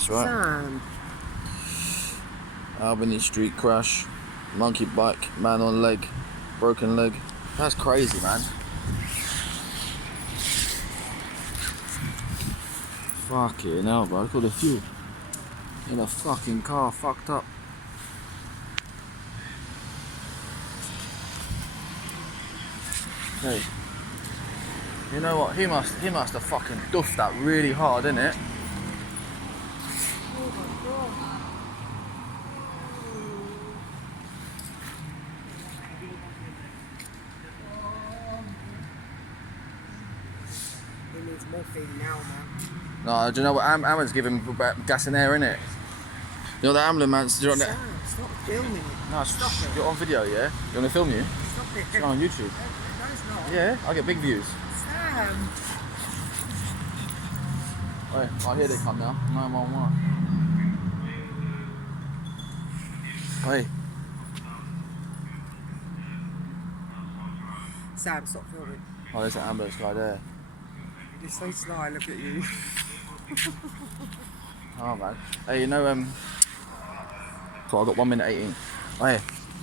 this, right? Sam. Albany street crash, monkey bike, man on leg, broken leg. That's crazy, man. Fucking hell, bro. Look at the fuel in a fucking car, fucked up. Hey, you know what? He must have fucking duffed that really hard, innit? He needs morphine now, man. No, do you know what Amman's giving gas and air, innit? You know the ambulance, do you know that? Sam, stop filming it. No, Stop it. you're on video, yeah? You want to film you? Stop it. It's on YouTube. No, it's not. Yeah, I get big views. Sam. Wait, oh, here they come now. 911. Hey. Sam, stop filming. Oh, there's an ambulance guy there. You're so sly, look at you. Oh, man. Hey, you know, cool, I got 1 minute 18. Oh, hey.